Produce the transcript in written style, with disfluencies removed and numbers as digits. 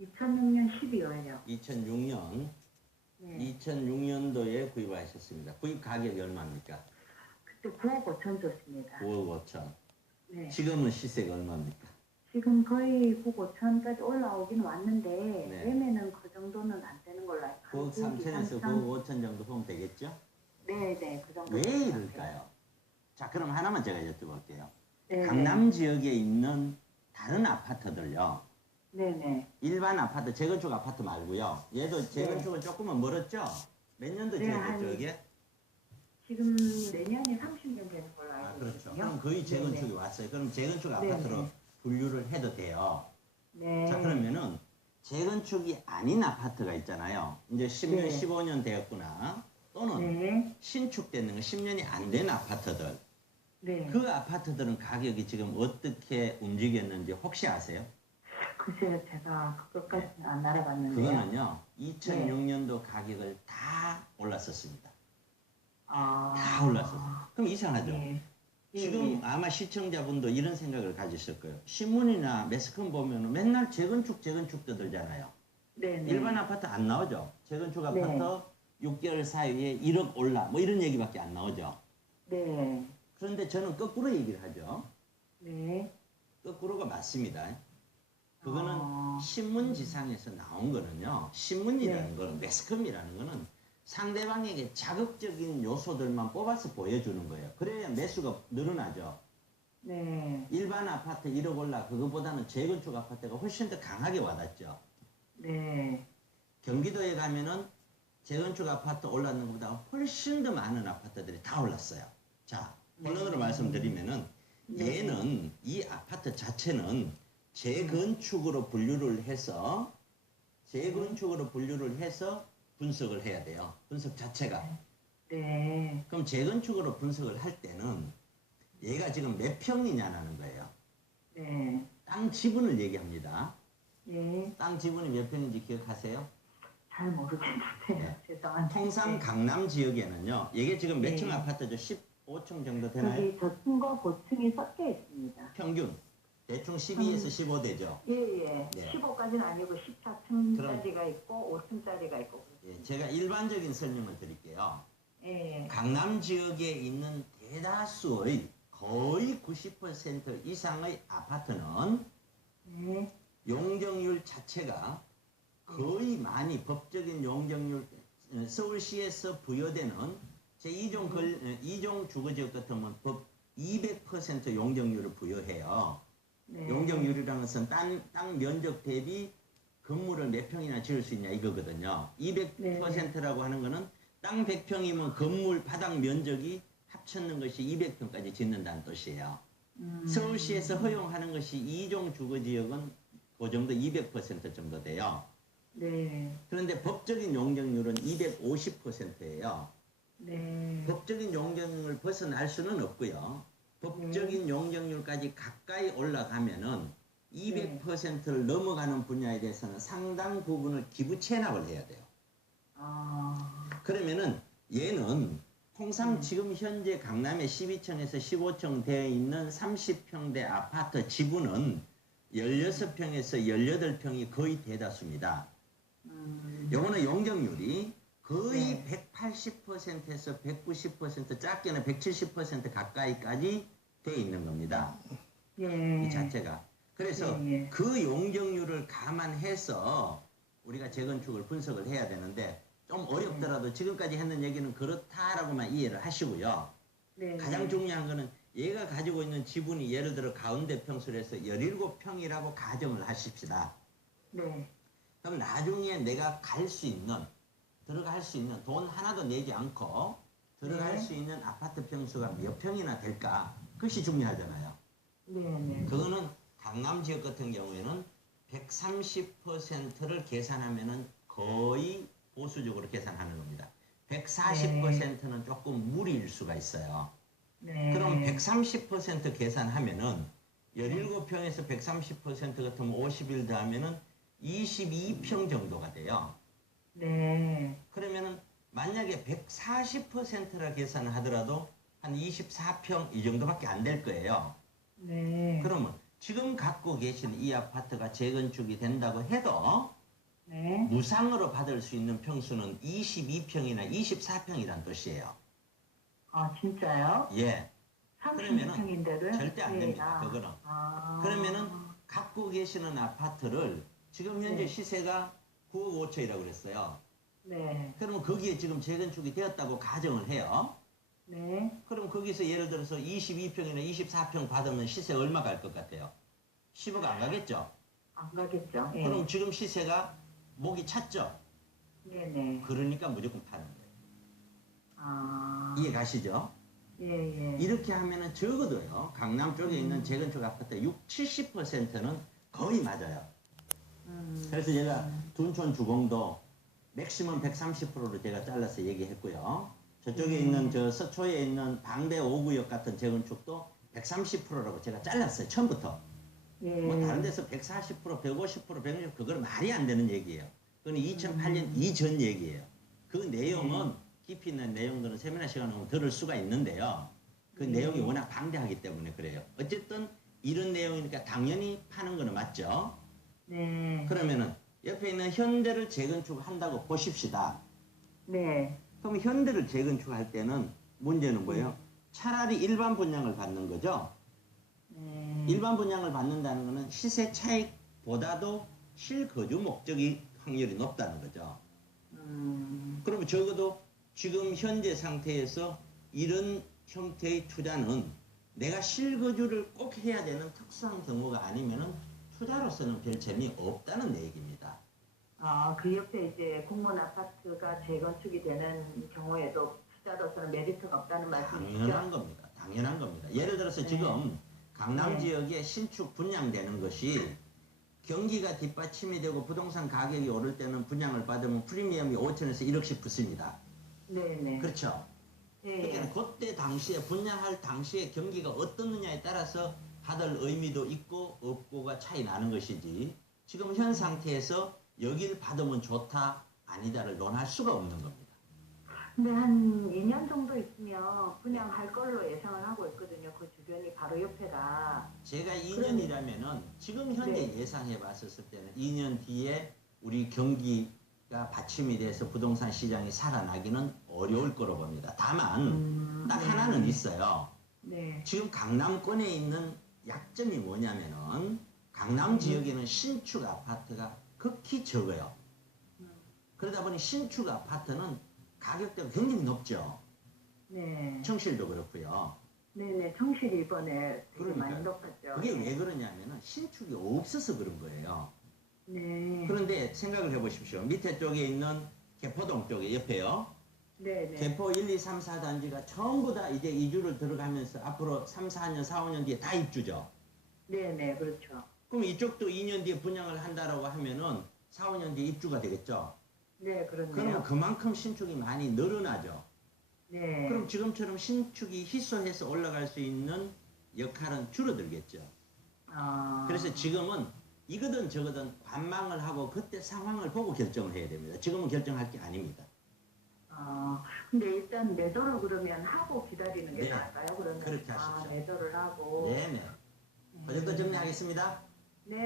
2006년 12월요. 2006년, 네. 2006년도에 구입하셨습니다. 구입 가격이 얼마입니까? 그때 9억 5천 줬습니다. 9억 5천. 네. 지금은 시세가 얼마입니까? 지금 거의 9억 5천까지 올라오긴 왔는데 네. 매매는 그 정도는 안 되는 걸로 알고 9억 3천에서 9억 5천 정도 보면 되겠죠? 네네, 그 정도. 왜 이럴까요? 자, 그럼 하나만 제가 여쭤볼게요. 네. 강남 지역에 있는 다른 아파트들요. 네네. 일반 아파트, 재건축 아파트 말고요. 얘도 재건축은 조금은 멀었죠? 몇 년도 네, 지었죠, 이게? 지금 내년이 30년 되는 걸로 알고 아, 그렇죠. 있거든요. 그럼 거의 재건축이 네네. 왔어요. 그럼 재건축 네네. 아파트로 분류를 해도 돼요. 네. 자, 그러면은 재건축이 아닌 아파트가 있잖아요. 이제 10년, 네. 15년 되었구나. 또는 네. 신축되는 거 10년이 안 된 아파트들. 네. 그 아파트들은 가격이 지금 어떻게 움직였는지 혹시 아세요? 글쎄요, 제가 그것까지는 안 알아봤는데요. 그거는요, 2006년도 가격을 다 올랐었습니다. 아. 다 올랐었어요. 그럼 이상하죠? 네. 지금 예. 아마 시청자분도 이런 생각을 가지실 거예요. 신문이나 매스컴 보면 맨날 재건축 떠들잖아요. 네네. 일반 아파트 안 나오죠? 재건축 아파트 네. 6개월 사이에 1억 올라 뭐 이런 얘기밖에 안 나오죠. 네. 그런데 저는 거꾸로 얘기를 하죠. 네. 거꾸로가 맞습니다. 그거는 아. 신문지상에서 나온 거는요. 신문이라는 네. 거는 매스컴이라는 거는 상대방에게 자극적인 요소들만 뽑아서 보여주는 거예요. 그래야 매수가 늘어나죠. 네. 일반 아파트 1억 올라 그거보다는 재건축 아파트가 훨씬 더 강하게 와닿죠. 네. 경기도에 가면은 재건축 아파트 올랐는 것보다 훨씬 더 많은 아파트들이 다 올랐어요. 자, 본론으로 말씀드리면은 얘는 이 아파트 자체는 재건축으로 분류를 해서 분석을 해야 돼요. 분석 자체가. 네. 그럼 재건축으로 분석을 할 때는 얘가 지금 몇 평이냐라는 거예요. 네. 땅 지분을 얘기합니다. 네. 땅 지분이 몇 평인지 기억하세요? 잘 모르겠는데요. 네. 죄송한데. 통상 강남 지역에는요. 이게 지금 몇 층 네. 아파트죠? 15층 정도 되나요? 저기 저층과 고층이 섞여 있습니다. 평균. 대충 12에서 15 되죠. 예예. 네. 15까지는 아니고 14층짜리가 있고 5층짜리가 있고. 예, 제가 일반적인 설명을 드릴게요. 예. 강남 지역에 있는 대다수의 거의 90% 이상의 아파트는 네. 용적률 자체가 거의 많이 법적인 용적률 서울시에서 부여되는 제2종 주거지역 같으면 법 200% 용적률을 부여해요. 네. 용적률이라는 것은 땅 면적 대비 건물을 몇 평이나 지을 수 있냐 이거거든요. 200%라고 하는 거는 땅 100평이면 건물 바닥 면적이 합쳤는 것이 200평까지 짓는다는 뜻이에요. 서울시에서 허용하는 것이 2종 주거지역은 그 정도 200% 정도 돼요. 네. 그런데 법적인 용적률은 250%예요. 네. 법적인 용적률을 벗어날 수는 없고요. 법적인 용적률까지 가까이 올라가면은 200%를 넘어가는 분야에 대해서는 상당 부분을 기부 체납을 해야 돼요. 아. 그러면은 얘는 통상 지금 현재 강남에 12층에서 15층 되어 있는 30평대 아파트 지분은 16평에서 18평이 거의 대다수입니다. 요거는 용적률이 거의 180%에서 190% 작게는 170% 가까이까지 돼 있는 겁니다. 예. 이 자체가. 그래서 그 용적률을 감안해서 우리가 재건축을 분석을 해야 되는데 좀 어렵더라도 지금까지 했는 얘기는 그렇다라고만 이해를 하시고요. 네. 가장 중요한 거는 얘가 가지고 있는 지분이 예를 들어 가운데 평수로 해서 17평이라고 가정을 하십시다. 네. 그럼 나중에 내가 들어갈 수 있는 돈 하나도 내지 않고 들어갈 수 있는 아파트 평수가 몇 평이나 될까? 그것이 중요하잖아요. 네. 그거는 강남 지역 같은 경우에는 130%를 계산하면은 거의 보수적으로 계산하는 겁니다. 140%는 조금 무리일 수가 있어요. 네. 그럼 130% 계산하면은 17평에서 130% 같으면 50일 더하면은 22평 정도가 돼요. 네. 그러면은 만약에 140%라 계산하더라도 한 24평 이 정도밖에 안 될 거예요. 네. 그러면 지금 갖고 계신 이 아파트가 재건축이 된다고 해도 네. 무상으로 받을 수 있는 평수는 22평이나 24평이란 뜻이에요. 아, 진짜요? 예. 그러면은 36평인데도요? 절대 안 됩니다. 그거는. 그러면은 갖고 계시는 아파트를 지금 현재 네. 시세가 9억 5천이라고 그랬어요. 네. 그러면 거기에 지금 재건축이 되었다고 가정을 해요. 네. 그럼 거기서 예를 들어서 22평이나 24평 받으면 시세 얼마 갈 것 같아요? 10억 안 가겠죠? 안 가겠죠? 예. 그럼 지금 시세가 목이 찼죠? 네네. 그러니까 무조건 파는 거예요. 아. 이해 가시죠? 예, 예. 이렇게 하면은 적어도요, 강남 쪽에 있는 재건축 아파트 60, 70%는 거의 맞아요. 그래서 제가 둔촌 주공도 맥시멈 130%로 제가 잘라서 얘기했고요. 저쪽에 있는 저 서초에 있는 방배 5구역 같은 재건축도 130%라고 제가 잘랐어요. 처음부터. 예. 뭐 다른 데서 140%, 150%, 160% 그건 말이 안 되는 얘기예요. 그건 2008년 이전 얘기예요. 그 내용은 깊이 있는 내용들은 세미나 시간을 보면 들을 수가 있는데요. 그 내용이 워낙 방대하기 때문에 그래요. 어쨌든 이런 내용이니까 당연히 파는 거는 맞죠. 네. 그러면은 옆에 있는 현대를 재건축한다고 보십시다. 네. 그럼 현대를 재건축할 때는 문제는 뭐예요? 차라리 일반 분양을 받는 거죠. 네. 일반 분양을 받는다는 것은 시세 차익보다도 실거주 목적이 확률이 높다는 거죠. 그러면 적어도 지금 현재 상태에서 이런 형태의 투자는 내가 실거주를 꼭 해야 되는 특수한 경우가 아니면은 투자로서는 별 재미 없다는 얘기입니다. 아, 그 옆에 이제 공무원 아파트가 재건축이 되는 경우에도 투자로서는 메리트가 없다는 말씀이시죠? 당연한 겁니다. 당연한 겁니다. 예를 들어서 지금 강남 지역에 신축 분양되는 것이 경기가 뒷받침이 되고 부동산 가격이 오를 때는 분양을 받으면 프리미엄이 5천에서 1억씩 붙습니다. 네네. 그렇죠? 예. 그러니까 그때 당시에 분양할 당시에 경기가 어떻느냐에 따라서 받을 의미도 있고 없고가 차이 나는 것이지 지금 현 상태에서 여기를 받으면 좋다 아니다를 논할 수가 없는 겁니다. 근데 한 2년 정도 있으면 분양할 걸로 예상을 하고 있거든요. 그 주변이 바로 옆에라. 제가 2년이라면은 지금 현재 예상해 봤었을 때는 2년 뒤에 우리 경기가 받침이 돼서 부동산 시장이 살아나기는 어려울 거로 봅니다. 다만 딱 하나는 있어요. 네. 지금 강남권에 있는 약점이 뭐냐면은 강남 지역에는 신축 아파트가 극히 적어요. 그러다 보니 신축 아파트는 가격대가 굉장히 높죠. 네. 청실도 그렇고요. 네네. 청실이 이번에 되게 그러니까요. 많이 높았죠. 그게 왜 그러냐면은 신축이 없어서 그런 거예요. 네. 그런데 생각을 해보십시오. 밑에 쪽에 있는 개포동 쪽에 옆에요. 네네. 개포 1, 2, 3, 4단지가 전부 다 이제 이주를 들어가면서 앞으로 3, 4년, 4, 5년 뒤에 다 입주죠. 네네. 그렇죠. 그럼 이쪽도 2년 뒤에 분양을 한다라고 하면은 4, 5년 뒤에 입주가 되겠죠. 네, 그렇네요. 그러면 그만큼 신축이 많이 늘어나죠. 네. 그럼 지금처럼 신축이 희소해서 올라갈 수 있는 역할은 줄어들겠죠. 아. 그래서 지금은 이거든 저거든 관망을 하고 그때 상황을 보고 결정을 해야 됩니다. 지금은 결정할 게 아닙니다. 아, 근데 일단 매도를 그러면 하고 기다리는 게 네. 나을까요? 그러면 그렇게 하십시오. 매도를 하고. 네네. 그 정도 정리하겠습니다.